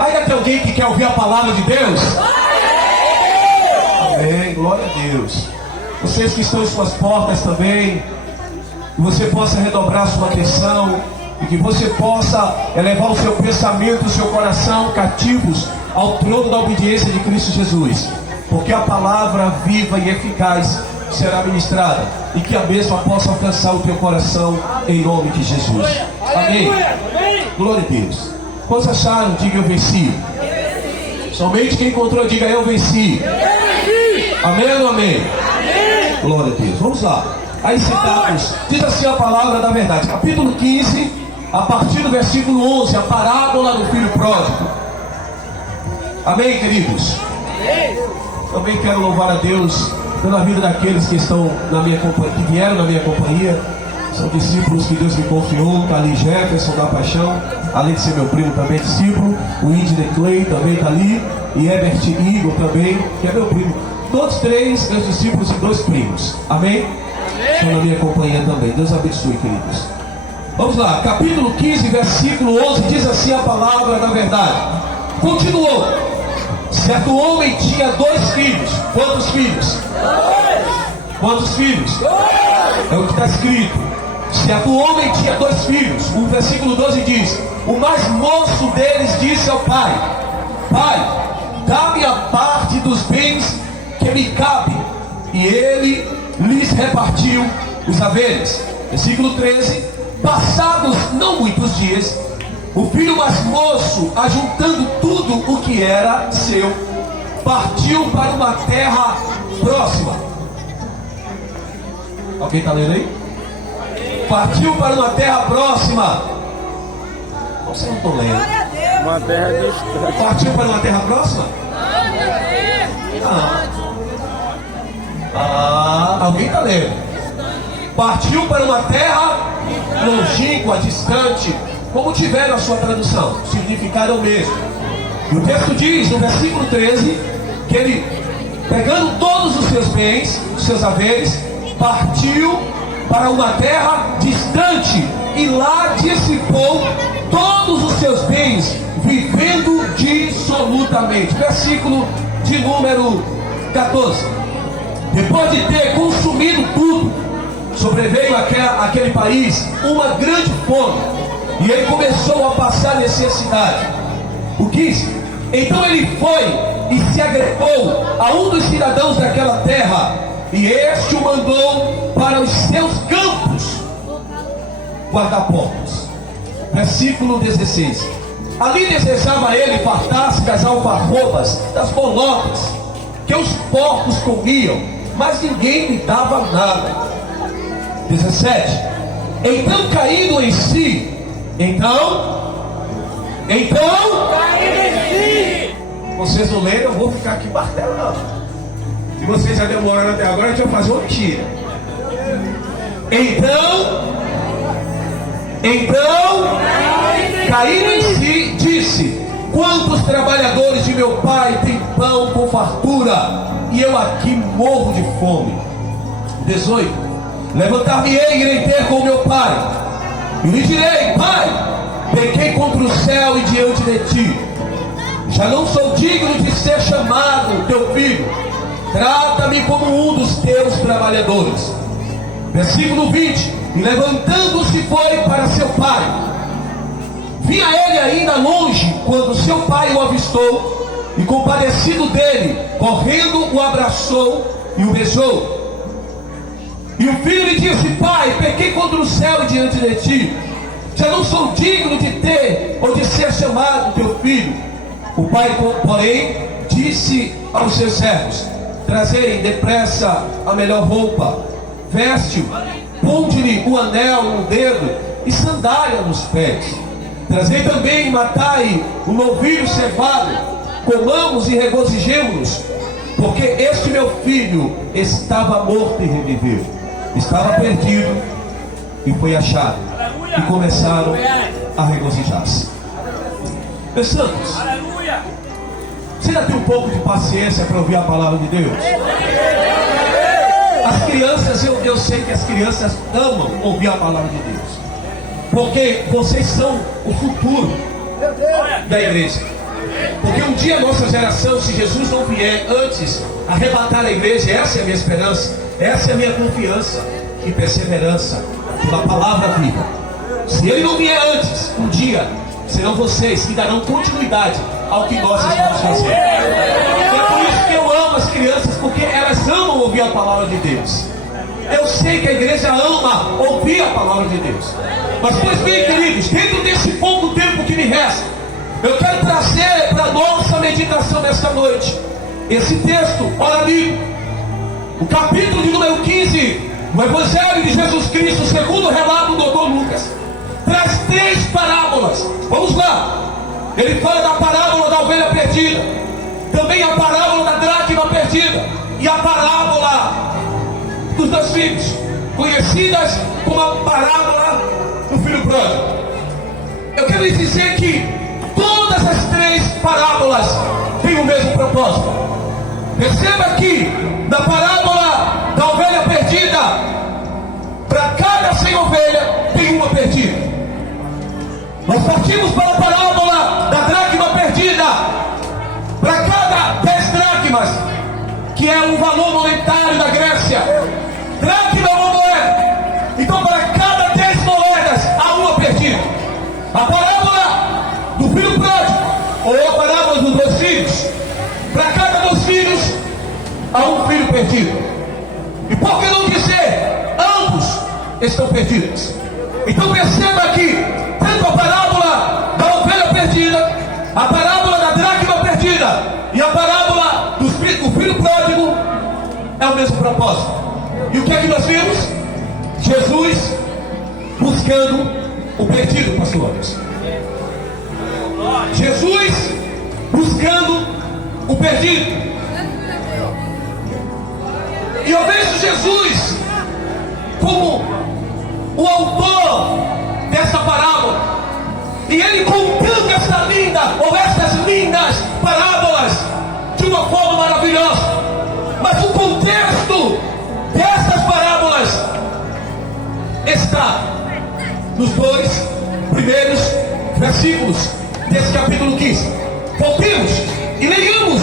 Ainda tem alguém que quer ouvir a palavra de Deus? Amém, glória a Deus. Vocês que estão em suas portas também, que você possa redobrar sua atenção e que você possa elevar o seu pensamento, o seu coração cativos ao trono da obediência de Cristo Jesus, porque a palavra viva e eficaz será ministrada e que a mesma possa alcançar o teu coração em nome de Jesus. Amém. Glória a Deus. Quantos acharam? Diga: eu venci. Somente quem encontrou, diga: eu venci. Amém ou não amém? Glória a Deus. Vamos lá. Aí citados, diz assim a palavra da verdade, capítulo 15, a partir do versículo 11, a parábola do filho pródigo. Amém, queridos? Também quero louvar a Deus pela vida daqueles que estão na minha companhia, que vieram na minha companhia. São discípulos que Deus me confiou. Está ali Jefferson da Paixão, além de ser meu primo também discípulo. O Indy Clay também está ali. E Herbert Igor também, que é meu primo. Todos três meus discípulos e dois primos. Amém? Estão na minha companhia também. Deus abençoe, queridos. Vamos lá, capítulo 15, versículo 11, diz assim a palavra da verdade. Continuou: certo homem tinha 2 filhos. Quantos filhos? Quantos filhos? É o que está escrito. Certo homem tinha 2 filhos. O versículo 12 diz: o mais moço deles disse ao pai: pai, dá-me a parte dos bens que me cabe. E ele lhes repartiu os haveres. Versículo 13: passados não muitos dias, o filho mais moço, ajuntando tudo o que era seu, partiu para uma terra próxima. Alguém está lendo aí? Partiu para uma terra próxima. Vocês não estão lendo? Uma terra distante. Partiu para uma terra próxima? Alguém está lendo? Partiu para uma terra longínqua, distante. Como tiveram a sua tradução? O significado é o mesmo. E o texto diz, no versículo 13, que ele, pegando todos os seus bens, os seus haveres, partiu para uma terra distante e lá dissipou todos os seus bens, vivendo dissolutamente. Versículo de número 14. Depois de ter consumido tudo, sobreveio àquele país uma grande fome, e ele começou a passar necessidade. O 15. Então ele foi e se agregou a um dos cidadãos daquela terra, e este o mandou para os seus campos guardar porcos. Versículo 16. Ali desejava ele fartar-se das alfarrobas, das bolocas, que os porcos comiam, mas ninguém lhe dava nada. 17. Então caindo em si, vocês não leram, eu vou ficar aqui martelando. Se vocês já demoraram até agora, a gente vai fazer uma mentira. Então, caindo em si, disse: quantos trabalhadores de meu pai têm pão com fartura, e eu aqui morro de fome. 18. Levantar-me-ei e irei ter com meu pai, e lhe direi: pai, pequei contra o céu e diante de ti, já não sou digno de ser chamado teu filho, trata-me como um dos teus trabalhadores. Versículo 20. E levantando-se foi para seu pai. Vinha ele ainda longe, quando seu pai o avistou, e compadecido dele, correndo, o abraçou e o beijou. E o filho lhe disse: pai, pequei contra o céu e diante de ti, já não sou digno de ter ou de ser chamado teu filho. O pai, porém, disse aos seus servos: trazei depressa a melhor roupa, veste-o, ponde-lhe o anel no dedo e sandália nos pés. Trazei também e matai o novilho cevado, comamos e regozijemo-nos, porque este meu filho estava morto e reviveu, estava perdido e foi achado, e começaram a regozijar-se. Meus santos, você ainda tem um pouco de paciência para ouvir a palavra de Deus? As crianças, eu sei que as crianças amam ouvir a palavra de Deus, porque vocês são o futuro da igreja. Porque um dia a nossa geração, se Jesus não vier antes arrebatar a igreja, essa é a minha esperança, essa é a minha confiança e perseverança pela palavra viva. Se ele não vier antes, um dia serão vocês que darão continuidade ao que nós estamos fazendo. É por isso que eu amo as crianças, porque elas amam ouvir a palavra de Deus. Eu sei que a igreja ama ouvir a palavra de Deus. Mas pois bem, queridos, dentro desse pouco tempo que me resta, eu quero trazer para a nossa meditação nesta noite esse texto, ora amigo, o capítulo de número 15 do Evangelho de Jesus Cristo, segundo o relato do Dr. Lucas, traz 3 parábolas. Vamos lá. Ele fala da parábola da ovelha perdida, também a parábola da dracma perdida e a parábola dos 2 filhos, conhecidas como a parábola do filho pródigo. Eu quero lhes dizer que todas as 3 parábolas têm o mesmo propósito. Perceba que na parábola da ovelha perdida, para cada 100 ovelhas tem uma perdida. Nós partimos para a parábola da dracma perdida. Para cada 10 dracmas, que é um valor monetário da Grécia, dracma é uma moeda. Então para cada 10 moedas há uma perdida. A parábola do filho pródigo, ou a parábola dos 2 filhos, para cada 2 filhos há um filho perdido. E por que não dizer, ambos estão perdidos? Então perceba que tanto a parábola da ovelha perdida, a parábola da dracma perdida e a parábola do filho pródigo é o mesmo propósito. E o que é que nós vimos? Jesus buscando o perdido, pastores. Jesus buscando o perdido. E eu vejo Jesus como o autor dessa parábola, e ele contando essa linda, ou essas lindas parábolas de uma forma maravilhosa. Mas o contexto dessas parábolas está nos 2 primeiros versículos desse capítulo 15. Voltemos e leiamos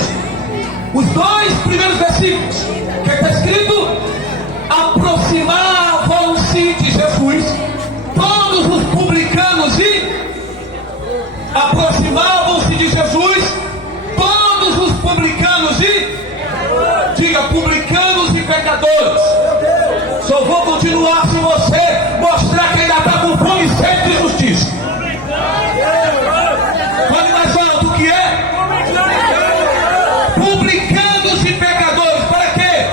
os 2 primeiros versículos, que está escrito: aproximavam-se de Jesus todos os publicanos e aproximavam-se de Jesus todos os publicanos e diga, publicanos e pecadores. Só vou continuar se você mostrar que ainda está com fome e sede de justiça. Fale mais alto, o que é? Publicanos e pecadores. Para quê?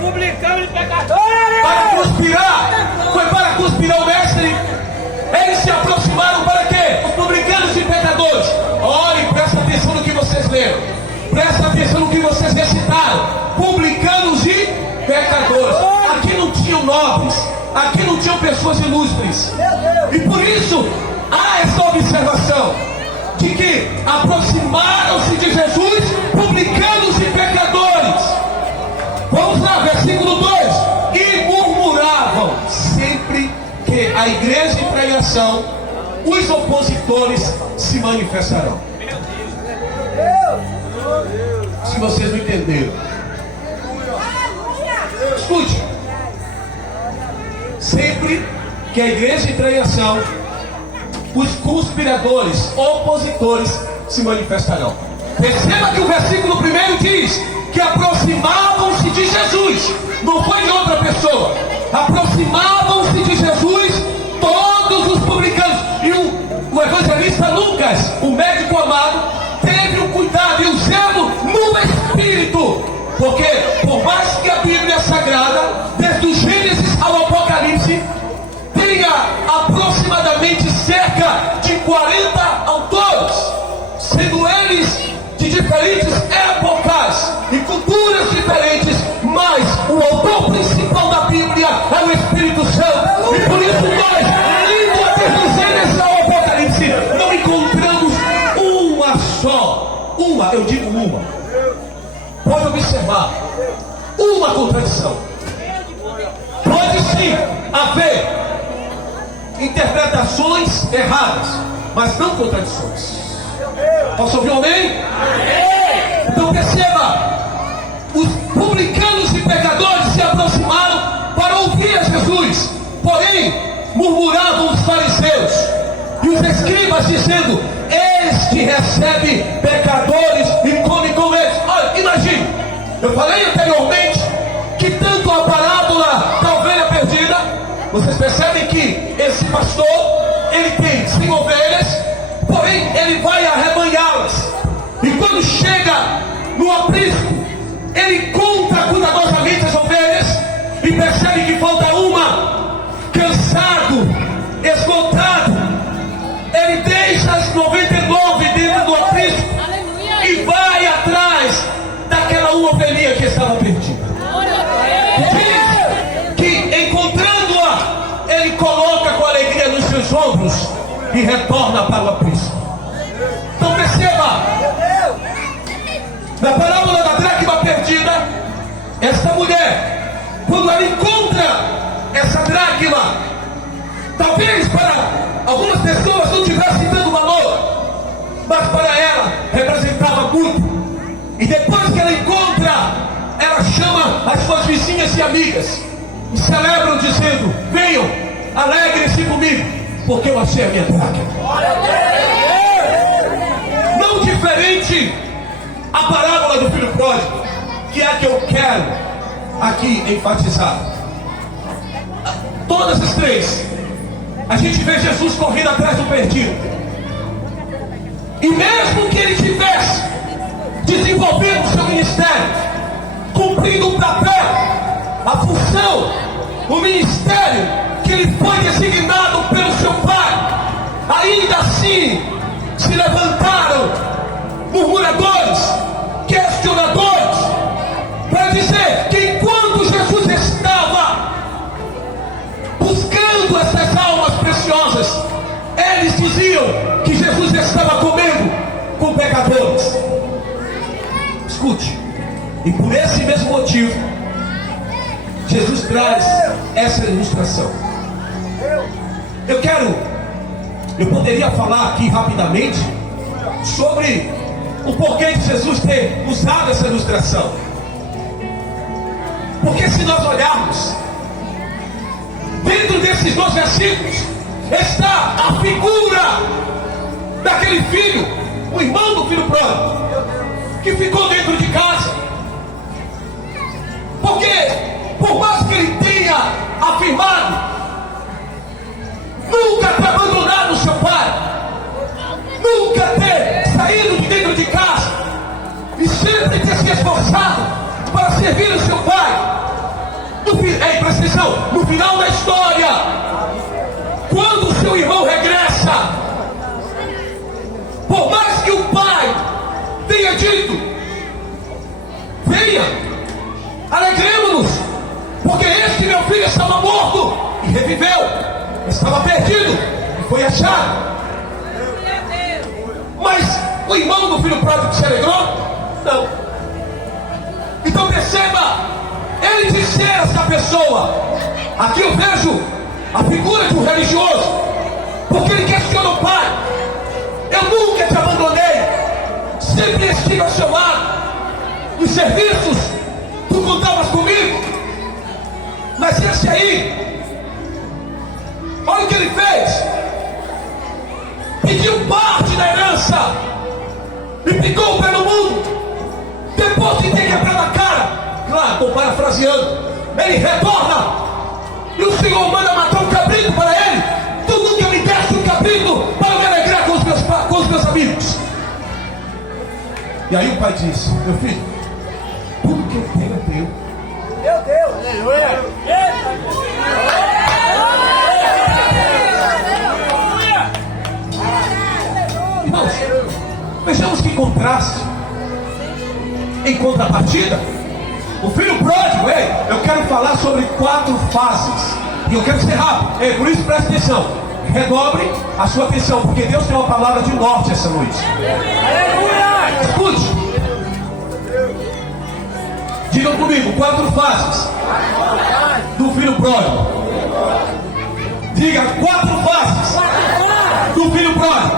Publicanos e pecadores. Para conspirar. Foi para conspirar o mestre. Eles se aproximaram para quê? Os publicanos e pecadores. Olhem, presta atenção no que vocês leram. Presta atenção no que vocês recitaram. Publicanos e pecadores. Aqui não tinham nobres. Aqui não tinham pessoas ilustres. E por isso há essa observação de que aproximaram-se de Jesus publicanos e pecadores. Vamos lá, versículo 2. E murmuravam sempre que a igreja em pregação, os opositores se manifestarão. Se vocês não entenderam, escute. Sempre que a igreja em pregação, os conspiradores, opositores se manifestarão. Perceba que o versículo 1 diz que aproximavam-se de Jesus, não foi de outra pessoa. Aproximavam-se de Jesus todos os publicanos. E o evangelista Lucas, o médico amado, teve o cuidado e o zelo no Espírito, porque por mais que a Bíblia Sagrada, desde o Gênesis ao Apocalipse, tenha aproximadamente cerca de 40 autores, sendo eles de diferentes épocas e culturas diferentes, mas o autor principal da Bíblia é o Espírito Santo. E por isso nós contradição. Pode sim haver interpretações erradas, mas não contradições. Posso ouvir um amém? Então perceba, os publicanos e pecadores se aproximaram para ouvir a Jesus, porém murmuravam os fariseus e os escribas dizendo: este recebe pecadores e come com eles. Olha, imagine, eu falei anteriormente que tanto a parábola da ovelha perdida, vocês percebem que esse pastor, ele tem 100 ovelhas, porém ele vai arrebanhá-las, e quando chega no aprisco, ele conta cuidadosamente as ovelhas e percebe que falta uma. Cansado, esgotado, ele deixa as 99 dentro do aprisco e vai atrás daquela uma ovelhinha que estava perdida. Diz que encontrando-a, ele coloca com alegria nos seus ombros e retorna para o aprisco. Então perceba, na parábola da dracma perdida, esta mulher, quando ela encontra essa dracma, talvez para algumas pessoas não tivesse dando valor, mas para ela representava muito. E depois que ela encontra, ela chama as suas vizinhas e amigas e celebram dizendo: venham, alegrem-se comigo, porque eu achei a minha dracma. Não diferente a parábola do filho pródigo, que é a que eu quero aqui enfatizar. Todas as três, a gente vê Jesus correndo atrás do perdido. E mesmo que ele tivesse desenvolvendo o seu ministério, cumprindo o papel, a função, o ministério que lhe foi designado pelo seu pai, ainda assim se levantaram murmuradores, questionadores, para dizer que enquanto Jesus estava buscando essas almas preciosas, eles diziam que Jesus estava comendo com pecadores. Escute, e por esse mesmo motivo, Jesus traz essa ilustração. Eu poderia falar aqui rapidamente sobre o porquê de Jesus ter usado essa ilustração. Porque se nós olharmos, dentro desses 2 versículos está a figura daquele filho, o irmão do filho pródigo, que ficou dentro de casa. Porque por mais que ele tenha afirmado nunca ter abandonado o seu pai, nunca ter saído de dentro de casa e sempre ter se esforçado para servir o seu pai, presta atenção, no final da história, quando o seu irmão regressa, por mais que o pai tenha dito: venha, alegremos-nos, porque este meu filho estava morto e reviveu, estava perdido e foi achado. Mas o irmão do filho pródigo se alegrou? Não. Então perceba, ele disse a essa pessoa, aqui eu vejo a figura de um religioso, porque ele questiona o pai: eu nunca te abandonei, sempre estive ao seu lado, nos serviços tu contavas comigo. Mas esse aí, olha o que ele fez: pediu parte da herança e ficou pelo mundo. Depois de ter quebrado a cara, claro, estou parafraseando, ele retorna e o Senhor manda matar um cabrito para ele. Tu nunca me deste um cabrito para me alegrar com os meus amigos. E aí o pai disse: meu filho, tudo que eu tenho é teu. Meu Deus! Aleluia! Irmãos, vejamos que contraste. Em contrapartida, o filho pródigo, eu quero falar sobre 4 fases. E eu quero ser rápido, por isso preste atenção. Redobre a sua atenção, porque Deus tem uma palavra de norte essa noite. Escute. Digam comigo, 4 fases do filho pródigo. Diga, 4 fases do filho pródigo.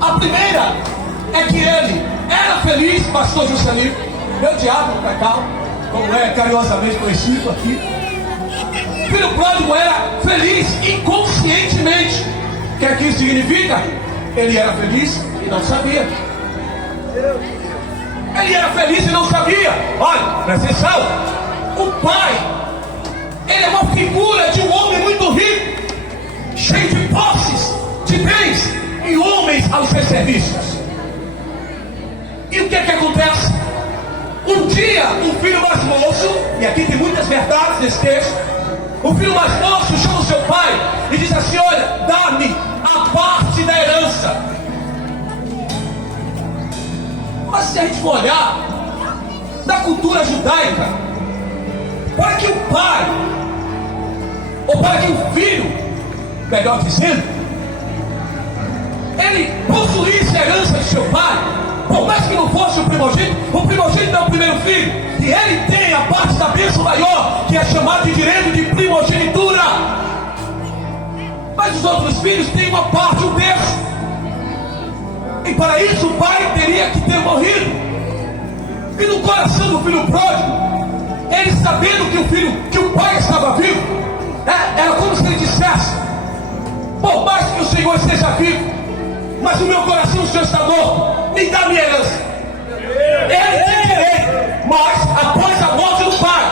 A primeira é que ele era feliz, pastor Juscelino, meu diabo do pecado, como é carinhosamente conhecido aqui. O filho pródigo era feliz inconscientemente. O que é que isso significa? Ele era feliz e não sabia. Ele era feliz e não sabia. Olha, presta atenção. O pai, ele é uma figura de um homem muito rico, cheio de posses, de bens e homens aos seus serviços. E o que é que acontece? Um dia, um filho mais moço, e aqui tem muitas verdades nesse texto, o filho mais moço chama o seu pai e diz assim: olha, dá-me a parte da herança. Mas se a gente for olhar na cultura judaica, para que o pai, ou para que o filho, melhor dizendo, ele possuísse a herança de seu pai, por mais que não fosse o primogênito é o primeiro filho, e ele tem a parte da bênção maior, que é chamado de direito de primogenitura. Mas os outros filhos têm uma parte, um terço. E para isso o pai teria que ter morrido. E no coração do filho pródigo, ele sabendo que o pai estava vivo, era como se ele dissesse: por mais que o Senhor esteja vivo, mas o meu coração, o Senhor está morto, me dá a minha herança. Ele tem direito, mas após a morte do pai.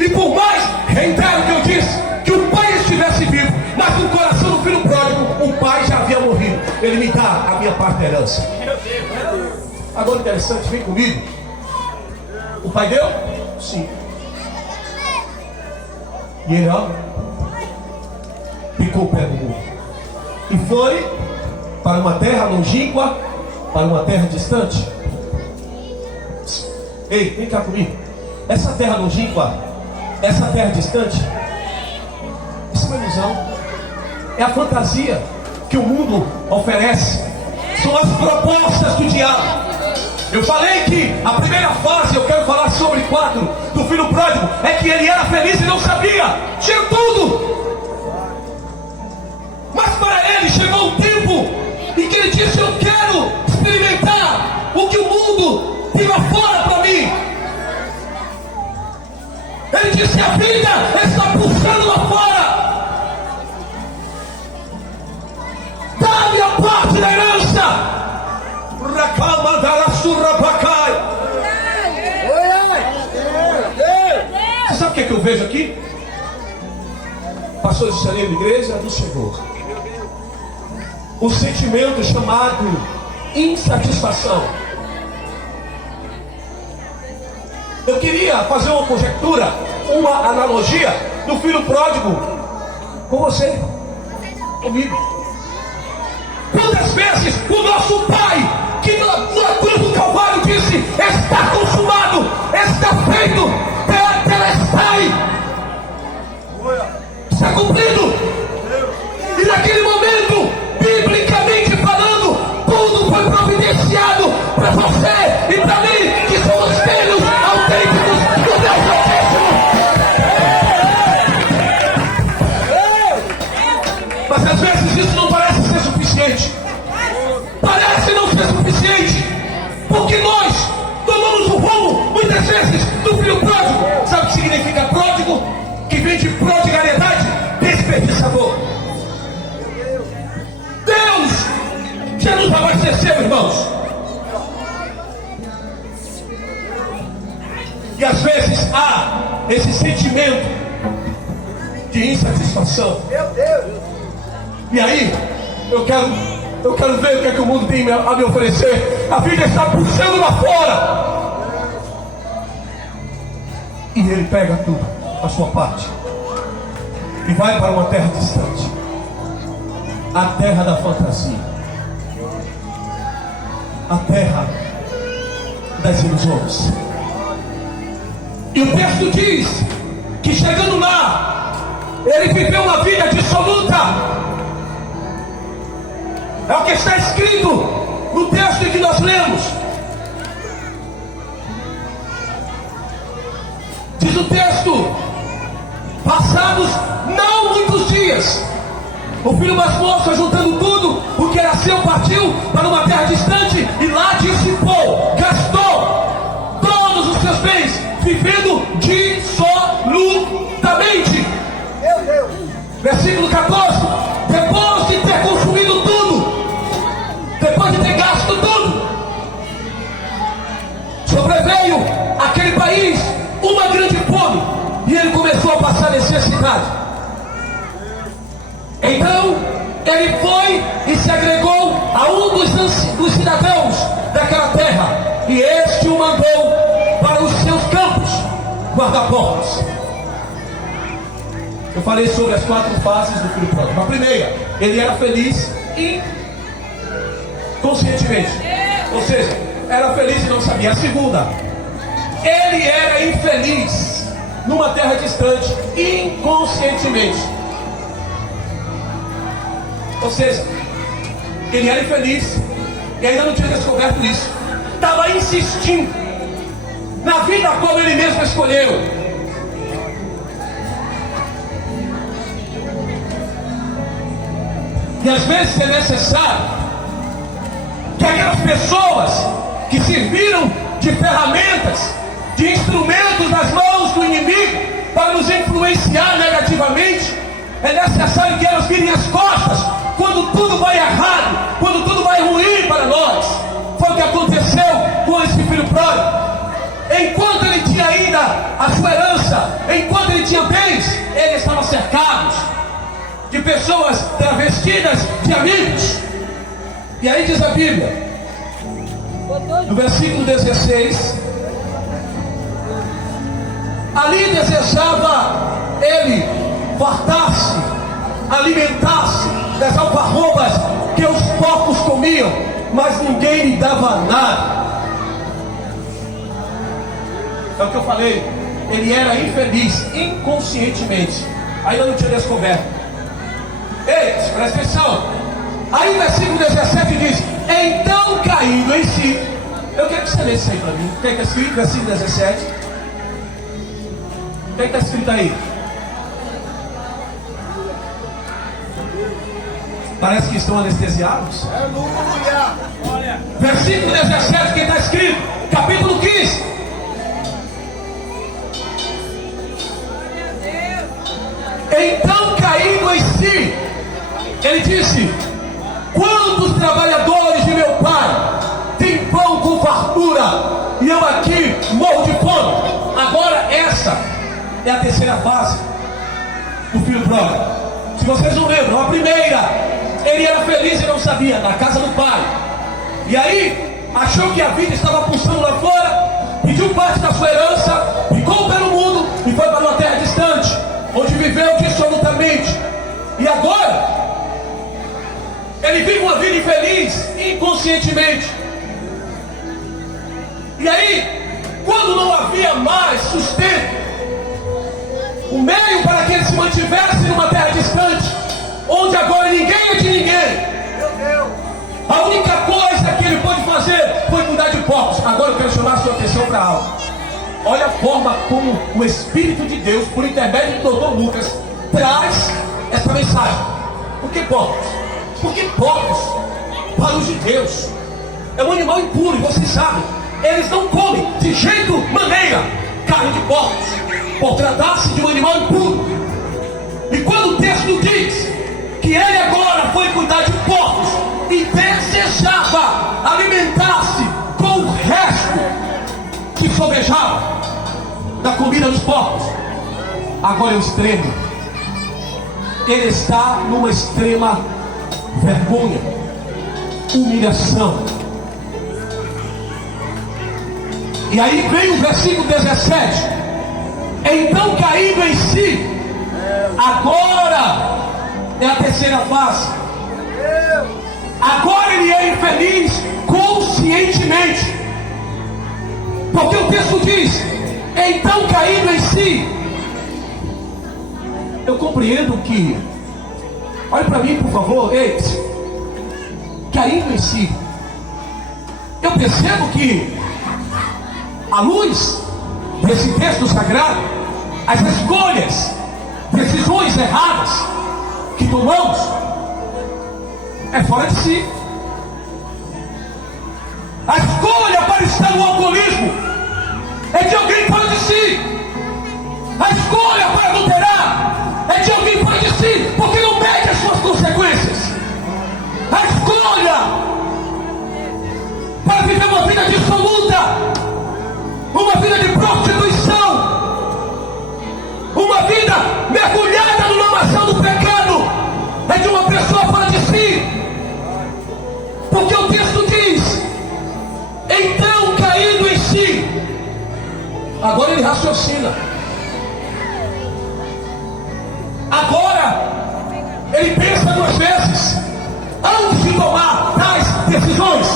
E por mais, reitero o que eu disse, que o pai estivesse vivo, mas no coração do filho pródigo, o pai já havia morrido. Ele me dá a minha parte da herança. Agora interessante, vem comigo. O pai deu? Sim. E ele, ó, picou o pé do mundo e foi para uma terra longínqua, para uma terra distante. Ei, vem cá comigo. Essa terra longínqua, essa terra distante, isso é uma ilusão. É a fantasia que o mundo oferece. São as propostas do diabo. Eu falei que a primeira fase, eu quero falar sobre 4 do filho pródigo, é que ele era feliz e não sabia. Tinha tudo. Mas para ele chegou um tempo em que ele disse: eu quero experimentar o que o mundo tem lá fora para mim. Ele disse: a vida está pulsando lá fora. Dá-me a parte da herança. Você sabe o que é que eu vejo aqui? Pastor de Xerém, igreja do Senhor. Um sentimento chamado insatisfação. Eu queria fazer uma conjectura, uma analogia do filho pródigo com você, comigo. Quantas vezes o nosso pai, que na cruz do Calvário disse: está consumado, está feito, está cumprido. E naquele momento, biblicamente falando, tudo foi providenciado para você e para mim, que somos filhos autênticos do Deus Altíssimo. Mas às vezes isso não parece ser suficiente. Parece não ser suficiente, porque nós tomamos o rumo, muitas vezes, do filho pródigo. Sabe o que significa pródigo? Que vem de prodigalidade, desperdiçador. Deus já nos abasteceu, irmãos. E às vezes há esse sentimento de insatisfação. E aí, eu quero ver o que é que o mundo tem a me oferecer. A vida está puxando lá fora. E ele pega tudo, a sua parte, e vai para uma terra distante, a terra da fantasia, a terra das ilusões. E o texto diz que chegando lá, ele viveu uma vida dissoluta. É o que está escrito no texto que nós lemos. Diz o texto: passados não muitos dias, o filho mais moço, juntando tudo o que era seu, partiu para uma terra distante e lá dissipou, gastou todos os seus bens, vivendo dissolutamente. Meu Deus. Versículo 14: depois de ter consumido tudo, depois de ter gasto tudo, sobreveio àquele país uma grande fome e ele começou a passar necessidade. Então ele foi e se agregou a um dos cidadãos daquela terra, e este o mandou para os seus campos guarda-portas. Eu falei sobre as 4 fases do filho pródigo. A primeira, ele era feliz inconscientemente, ou seja, era feliz e não sabia. A segunda, ele era infeliz numa terra distante, inconscientemente, ou seja, ele era infeliz e ainda não tinha descoberto isso. Estava insistindo na vida como ele mesmo escolheu. E às vezes é necessário que aquelas pessoas que serviram de ferramentas, de instrumentos nas mãos do inimigo para nos influenciar negativamente, é necessário que elas virem as costas quando tudo vai errado, quando tudo vai ruim para nós. Foi o que aconteceu com esse filho pródigo. Enquanto ele tinha ainda a sua herança, enquanto ele tinha bens, ele estava cercado de pessoas travestidas de amigos. E aí diz a Bíblia, no versículo 16: ali desejava ele fartar-se, alimentar-se das alfarrobas que os porcos comiam, mas ninguém lhe dava nada. É o que eu falei, ele era infeliz inconscientemente, ainda não tinha descoberto. Ei, presta atenção. Aí o versículo 17 diz: então caindo em si. Eu quero que você lê isso aí para mim. O que está escrito? Versículo 17. O que está escrito aí? Parece que estão anestesiados. Aleluia. Versículo 17, que está escrito, capítulo 15. Então caindo em si, ele disse: quantos trabalhadores de meu pai têm pão com fartura, e eu aqui morro de fome. Agora essa é a terceira fase do filho pródigo. Se vocês não lembram, a primeira, ele era feliz e não sabia, na casa do pai. E aí, achou que a vida estava pulsando lá fora, pediu parte da sua herança, ficou pelo mundo e foi para uma terra distante, onde viveu dissolutamente. E agora, ele vive uma vida infeliz, inconscientemente. E aí, quando não havia mais sustento, o meio para que ele se mantivesse numa terra distante, onde agora ninguém é de ninguém, Meu Deus. a única coisa que ele pôde fazer foi cuidar de porcos. Agora eu quero chamar a sua atenção para algo. Olha a forma como o Espírito de Deus, por intermédio do Dr. Lucas, traz essa mensagem. Por que porcos? Porque porcos, para os judeus, é um animal impuro, e vocês sabem, eles não comem de jeito maneira carne de porcos, por tratar-se de um animal impuro. E quando o texto diz que ele agora foi cuidar de porcos e desejava alimentar-se com o resto que sobrejava da comida dos porcos, agora é o extremo. Ele está numa extrema vergonha, humilhação. E aí vem o versículo 17: então caindo em si, agora é a terceira fase. Agora ele é infeliz conscientemente, porque o texto diz: então caindo em si. Eu compreendo que, olhe para mim por favor, ei, caindo em si, eu percebo que, à luz desse texto sagrado, as escolhas, decisões erradas que tomamos, é fora de si. A escolha para estar no alcoolismo é de alguém fora de si. A escolha para adulterar é de alguém fora de si, porque não mede as suas consequências. A escolha para viver uma vida dissoluta, uma vida de prostituição, uma vida mergulhada no lamaçal do pecado, é de uma pessoa fora de si. Porque o texto diz: então caindo em si. Agora ele raciocina. Agora ele pensa duas vezes antes de tomar tais decisões.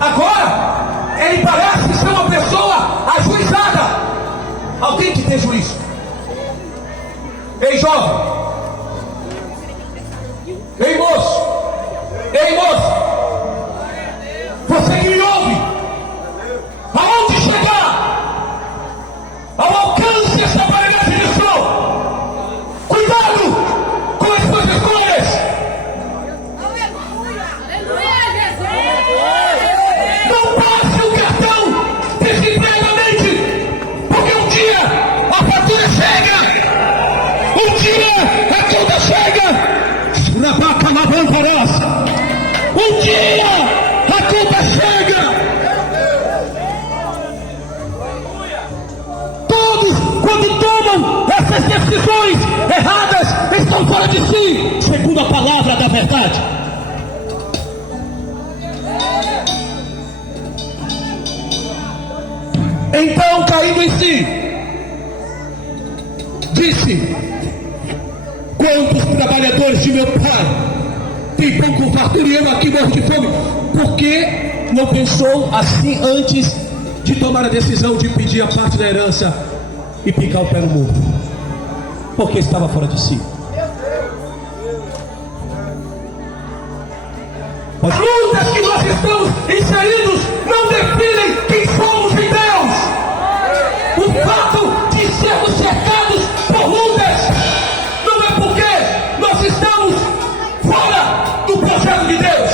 Agora ele parece ser uma pessoa ajuizada. Alguém que tem juízo. Ei, jovem. Ei, moço. Ei, moço. Você que me ouve, aonde chegar, ao alcance dessa aparelhagem de som, cuidado com as suas escolhas. Não passe o cartão desesperadamente, porque um dia a fatura chega, um dia a conta chega. Um dia a culpa chega. Todos, quando tomam essas decisões erradas, estão fora de si, segundo a palavra da verdade. Então, caindo em si, disse: quantos trabalhadores de meu pai tem pão com fartura e eu aqui morro de fome? Por que não pensou assim antes de tomar a decisão de pedir a parte da herança e picar o pé no muro? Porque estava fora de si. As lutas que nós estamos inseridos não definem quem somos em Deus. O fato de sermos cercados por lutas não é porque nós estamos fora do projeto de Deus,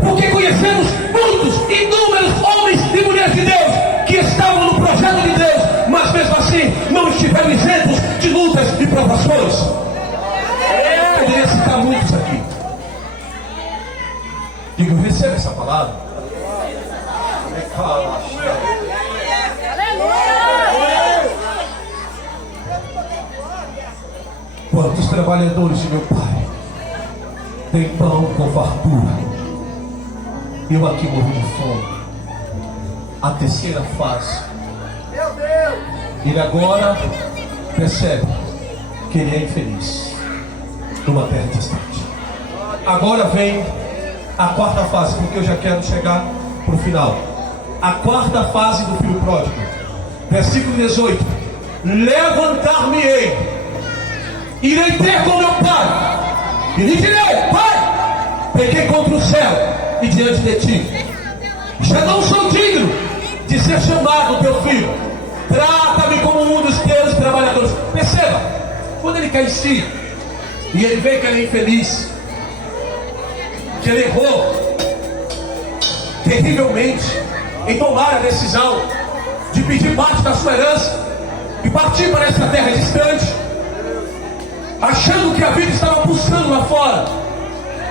porque conhecemos muitos, inúmeros homens e mulheres de Deus que estavam no projeto de Deus, mas mesmo assim não estiveram isentos de lutas e provações. Poderia citar muitos aqui. Digo, receba essa palavra. Quantos trabalhadores de meu pai tem pão com fartura, eu aqui morri de fome. A terceira fase, ele agora percebe que ele é infeliz numa terra distante. Agora vem a quarta fase, porque eu já quero chegar para o final. A quarta fase do filho pródigo, versículo 18: levantar-me-ei, irei ter com meu pai e lhe direi: pai, pequei contra o céu e diante de ti, já não sou digno de ser chamado teu filho. Trata-me como um dos teus trabalhadores. Perceba, quando ele cai em si e ele vê que ele é infeliz, que ele errou terrivelmente em tomar a decisão de pedir parte da sua herança e partir para essa terra distante, achando que a vida estava pulsando lá fora,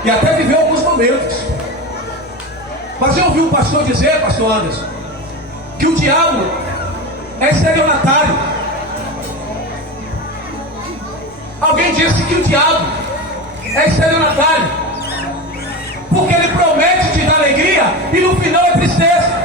e até viveu alguns momentos. Mas eu ouvi um pastor dizer, pastor Anderson, que o diabo é estelionatário. Alguém disse que o diabo é estelionatário, porque ele promete te dar alegria e no final é tristeza.